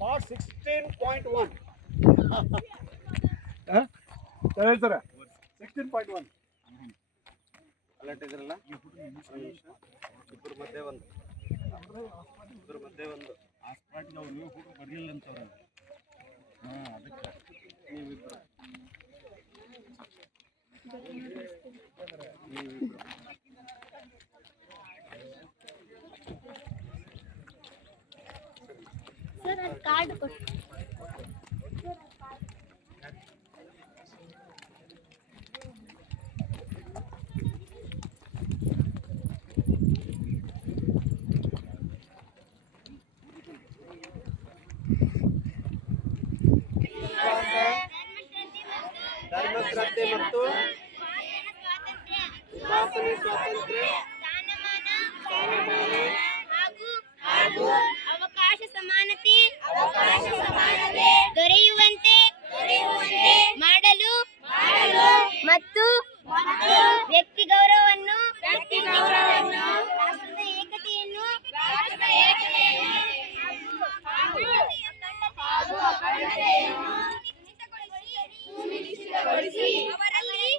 Part 16.1 ಹೇಳ್ತಾರೆ 16.1 alert ಇದ್ರಲ್ಲ ಇಬ್ಬರ ಮಧ್ಯೆ ಒಂದು ಆ ಸ್ಪಾಟ್ಗೆ ಅವ್ರು ಬರಲಿಲ್ಲ ಅಂತವ್ರೆ. ಅದಕ್ಕೆ ನೀವಿಬ್ಬರು ಸರ್ ಅದು ಕಾರ್ಡ್ ಕೊಟ್ಟು ಧರ್ಮಶ್ರದ್ಧೆ ಮತ್ತು ಉಪಾಸನೆ ಸ್ವಾತಂತ್ರ್ಯ ಹಾಗೂ ಅವಕಾಶ ಸಮಾನತೆ ದೊರೆಯುವಂತೆ ಮಾಡಲು ಮತ್ತು ವ್ಯಕ್ತಿ ಗೌರವವನ್ನು ರಾಷ್ಟ್ರದ ಏಕತೆಯನ್ನು ಹಾಗೂ ಅಖಂಡತೆಯನ್ನು ಸುನಿಶ್ಚಿತಗೊಳಿಸಿ ಅವರಲ್ಲಿ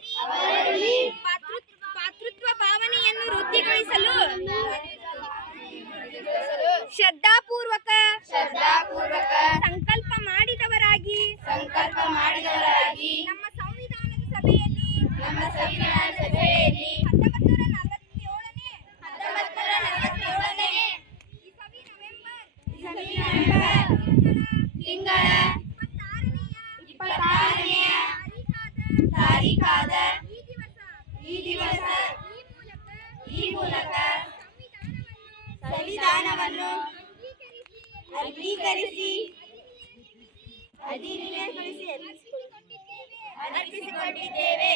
ಪಾತೃತ್ವ ಭಾವನೆಯನ್ನು ವೃದ್ಧಿಗೊಳಿಸಲು ಶ್ರದ್ಧಾಪೂರ್ವಕ ಸಂಕಲ್ಪ ಮಾಡಿದವರಾಗಿ ನಮ್ಮ ಸಂವಿಧಾನದ ಸಭೆಯಲ್ಲಿ 1947ನೇ ನವೆಂಬರ್ ತಿಂಗಳ 26ನೇ ತಾರೀಖಾದ ಈ ದಿವಸ ಈ ಮೂಲಕ ಸಂವಿಧಾನವನ್ನು ಅರ್ಪಿಸಿಕೊಂಡಿದ್ದೇವೆ.